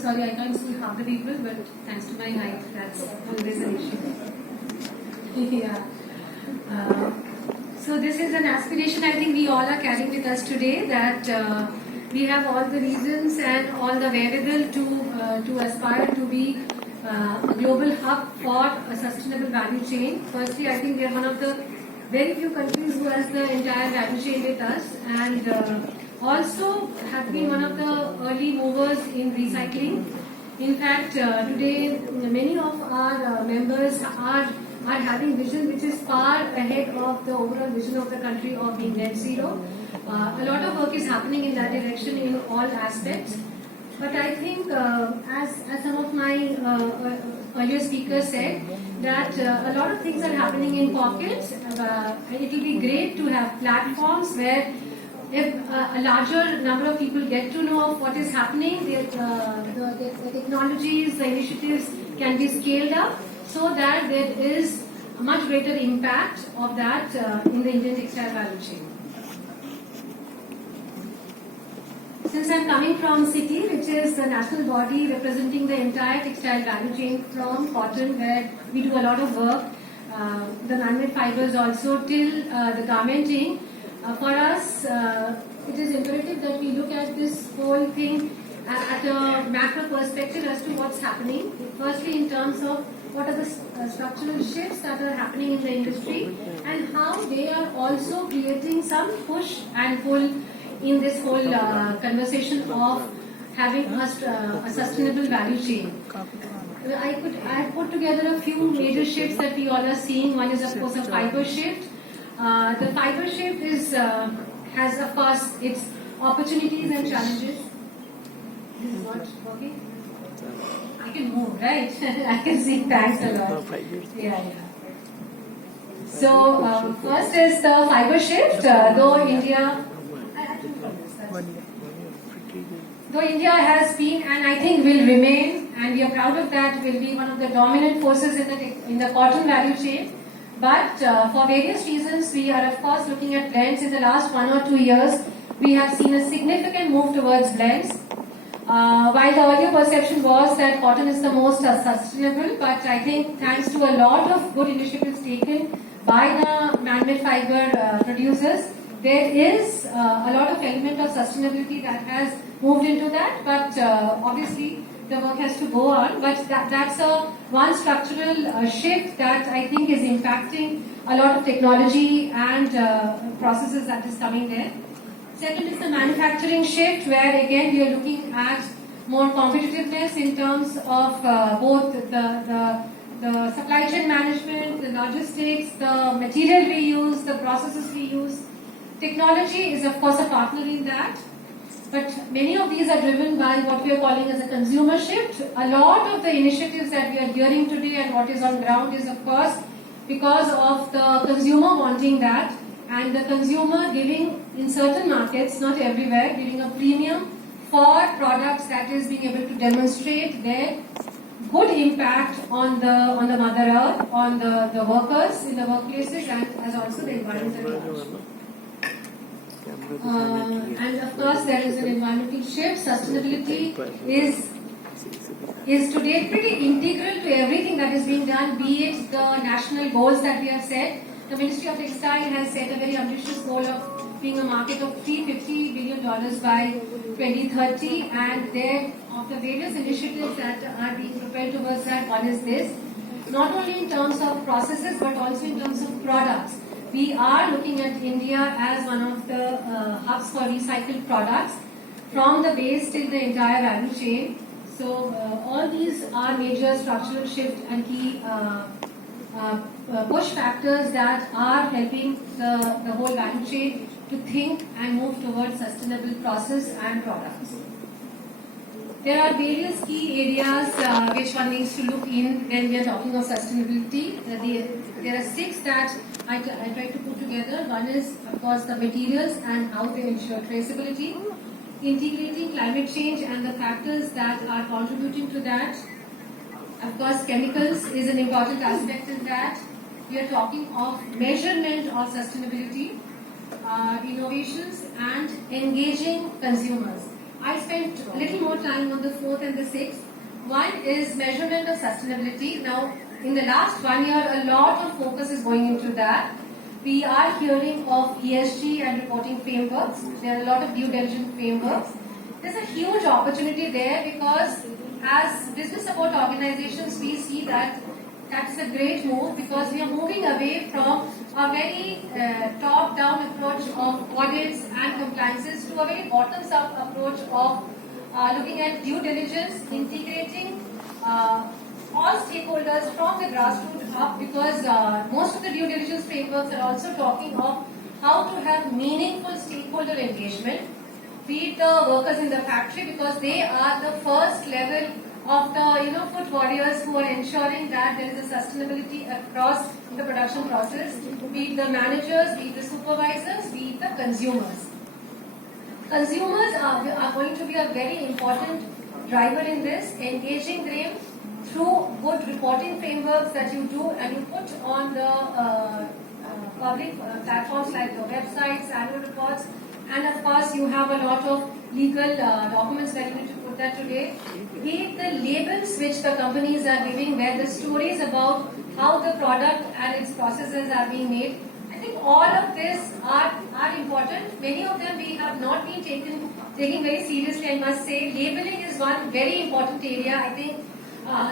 sorry I can't see half the people, but thanks to my height, that's always an issue. Yeah. So this is an aspiration I think we all are carrying with us today, that we have all the reasons and all the wherewithal to aspire to be a global hub for a sustainable value chain. Firstly, I think we are one of the very few countries who has the entire value chain with us, and also have been one of the early movers in recycling. In fact, today many of our members are having vision which is far ahead of the overall vision of the country of being net zero. A lot of work is happening in that direction in all aspects. But I think, as some of my earlier speakers said, that a lot of things are happening in pockets. It will be great to have platforms where if a larger number of people get to know of what is happening, the technologies, the initiatives can be scaled up so that there is a much greater impact of that in the Indian textile value chain. Since I am coming from SITI, which is the national body representing the entire textile value chain from cotton, where we do a lot of work, the man-made fibers also, till the garmenting, for us it is imperative that we look at this whole thing at a macro perspective as to what's happening. Firstly, in terms of what are the structural shifts that are happening in the industry and how they are also creating some push and pull in this whole conversation of having a sustainable value chain. I have put together a few major shifts that we all are seeing. One is, of course, a fiber shift. The fiber shift has, of course, its opportunities and challenges. This is not working. I can move, right? I can see. Thanks a lot. Yeah. So first is the fiber shift. Though India has been, and I think will remain, and we are proud of that, will be one of the dominant forces in the cotton value chain. But for various reasons, we are of course looking at blends. In the last 1 or 2 years, we have seen a significant move towards blends. While the earlier perception was that cotton is the most sustainable, but I think thanks to a lot of good initiatives taken by the man-made fiber producers, there is a lot of element of sustainability that has moved into that, but obviously the work has to go on. But that's one structural shift that I think is impacting a lot of technology and processes that is coming there. Second is the manufacturing shift, where again we are looking at more competitiveness in terms of both the supply chain management, the logistics, the material we use, the processes we use. Technology is of course a partner in that, but many of these are driven by what we are calling as a consumer shift. A lot of the initiatives that we are hearing today and what is on ground is of course because of the consumer wanting that, and the consumer giving in certain markets, not everywhere, giving a premium for products that is being able to demonstrate their good impact on the Mother Earth, on the workers in the workplaces, and as also the environmental. And of course there is an environmental shift. Sustainability is today pretty integral to everything that is being done, be it the national goals that we have set. The Ministry of Textile has set a very ambitious goal of being a market of $350 billion by 2030, and there of the various initiatives that are being propelled towards that, one is this. Not only in terms of processes but also in terms of products. We are looking at India as one of the hubs for recycled products from the base till the entire value chain. So all these are major structural shifts and key push factors that are helping the whole value chain to think and move towards sustainable process and products. There are various key areas which one needs to look in when we are talking of sustainability. There are 6 that I tried to put together. One is, of course, the materials and how they ensure traceability, integrating climate change and the factors that are contributing to that. Of course, chemicals is an important aspect in that. We are talking of measurement of sustainability, innovations and engaging consumers. I spent a little more time on the fourth and the sixth. One is measurement of sustainability. Now, in the last 1 year, a lot of focus is going into that. We are hearing of ESG and reporting frameworks. There are a lot of due diligence frameworks. There's a huge opportunity there because as business support organizations, we see that that's a great move because we are moving away from a very top-down approach of audits and compliances to a very bottoms-up approach of looking at due diligence, integrating all stakeholders from the grassroots up because most of the due diligence frameworks are also talking of how to have meaningful stakeholder engagement, be it the workers in the factory because they are the first level of the foot warriors who are ensuring that there is a sustainability across the production process, be it the managers, be it the supervisors, be it the consumers. Consumers are going to be a very important driver in this, engaging them through good reporting frameworks that you do and you put on the public platforms like the websites, annual reports, and of course you have a lot of legal documents that you need to put that today. Be it the labels which the companies are giving where the stories about how the product and its processes are being made. I think all of this are important. Many of them we have not been taking very seriously, I must say. Labeling is one very important area I think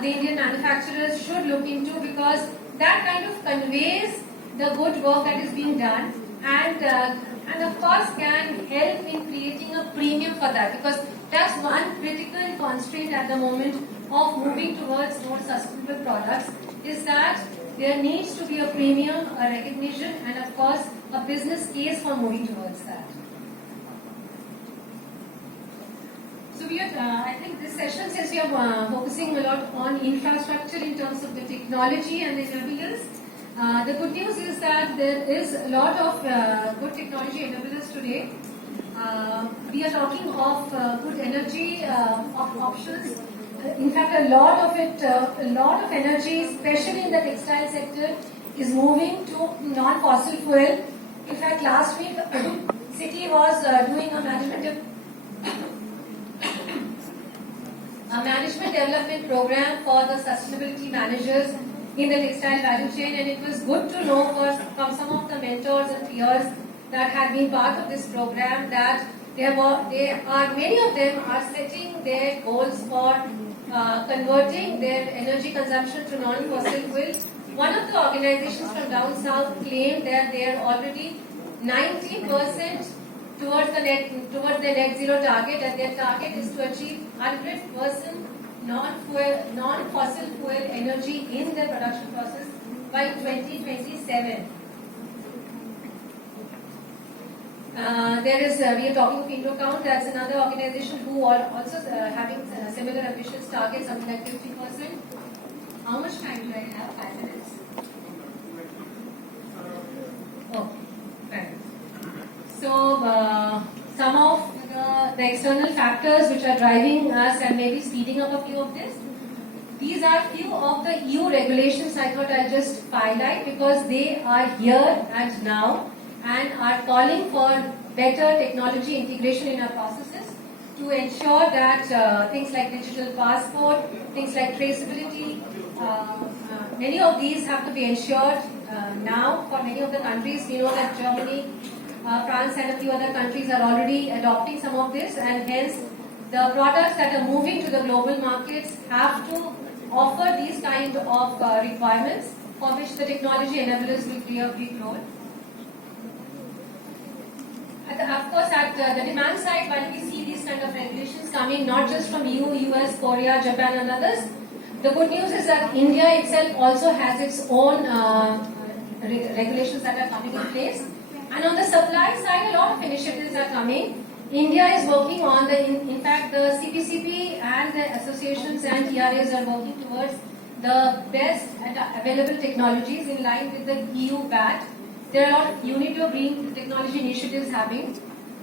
the Indian manufacturers should look into because that kind of conveys the good work that is being done and of course can help in creating a premium for that because that's one critical constraint at the moment of moving towards more sustainable products is that there needs to be a premium, a recognition and of course a business case for moving towards that. So we are, I think this session since we are focusing a lot on infrastructure in terms of the technology and the enablers, the good news is that there is a lot of good technology enablers today. We are talking of good energy options. In fact, a lot of energy, especially in the textile sector, is moving to non-fossil fuel. In fact, last week, Citi was doing a management development program for the sustainability managers in the textile value chain, and it was good to know from some of the mentors and peers that had been part of this program that many of them are setting their goals for converting their energy consumption to non-fossil fuel. One of the organizations from down south claimed that they are already 90% towards the net zero target, and their target is to achieve 100% non-fossil fuel energy in their production process by 2027. We are talking of Indocount, that's another organization who are also having similar ambitious targets, something like 50%. How much time do I have? 5 minutes? Oh, 5 minutes. So, some of the external factors which are driving us and maybe speeding up a few of this, these are few of the EU regulations I thought I'll just highlight because they are here and now and are calling for better technology integration in our processes to ensure that things like digital passport, things like traceability, many of these have to be ensured now for many of the countries. We know that Germany, France and a few other countries are already adopting some of this, and hence the products that are moving to the global markets have to offer these kind of requirements for which the technology enablers will play a big role. Of course, at the demand side, while we see these kind of regulations coming not just from EU, US, Korea, Japan and others, the good news is that India itself also has its own regulations that are coming in place. And on the supply side, a lot of initiatives are coming. India is working on in fact, the CPCP and the associations and TRAs are working towards the best and available technologies in line with the EU VAT. There are a lot of UNIDO green technology initiatives happening.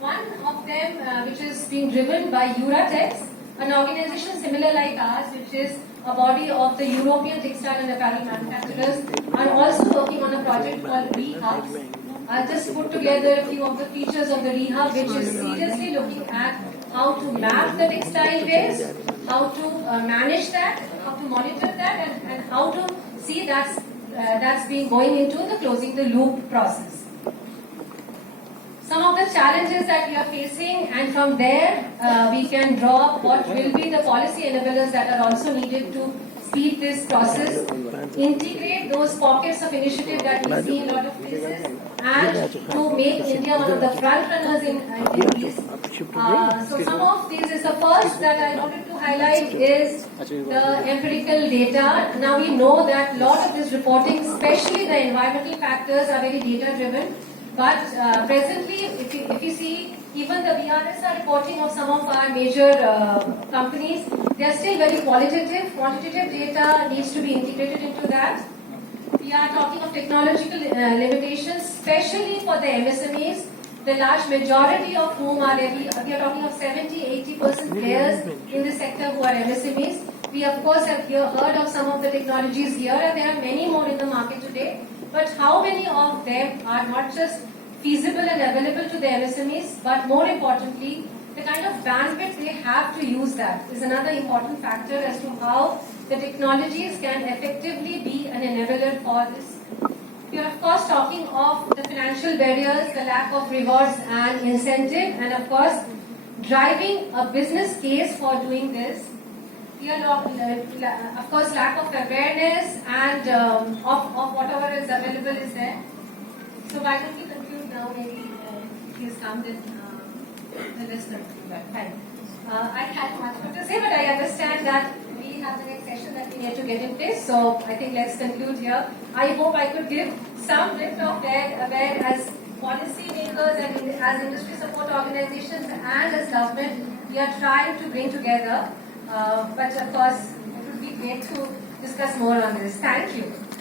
One of them, which is being driven by Euratex, an organization similar like ours, which is a body of the European textile and apparel manufacturers, are also working on a project called ReHubs. I'll just put together a few of the features of the ReHub, which is seriously looking at how to map the textile waste, how to manage that, how to monitor that, and how to see that's been going into the closing the loop process. Some of the challenges that we are facing, and from there we can draw what will be the policy enablers that are also needed to speed this process, integrate those pockets of initiative that we see in a lot of places, and to make India one of the front runners in these. So some of these is the first that I wanted to highlight is the empirical data. Now we know that a lot of this reporting, especially the environmental factors, are very data driven. But presently, if you see, even the VRS are reporting of some of our major companies, they are still very qualitative. Quantitative data needs to be integrated into that. We are talking of technological limitations, especially for the MSMEs, the large majority of whom are, we are talking of 70-80% players in the sector who are MSMEs. We of course have heard of some of the technologies here, and there are many more in the market today. But how many of them are not just feasible and available to the MSMEs, but more importantly, the kind of bandwidth they have to use that is another important factor as to how the technologies can effectively be an enabler for this. We are of course talking of the financial barriers, the lack of rewards and incentive, and of course driving a business case for doing this. We are of course lack of awareness and of whatever is available is there. So why don't we conclude now? Maybe please come then. Let's conclude that. Fine. I had much more to say, but I understand that we have the next session that we need to get in place. So I think let's conclude here. I hope I could give some lift of where as policy makers and as industry support organizations and as government, we are trying to bring together. But of course, it would be great to discuss more on this. Thank you.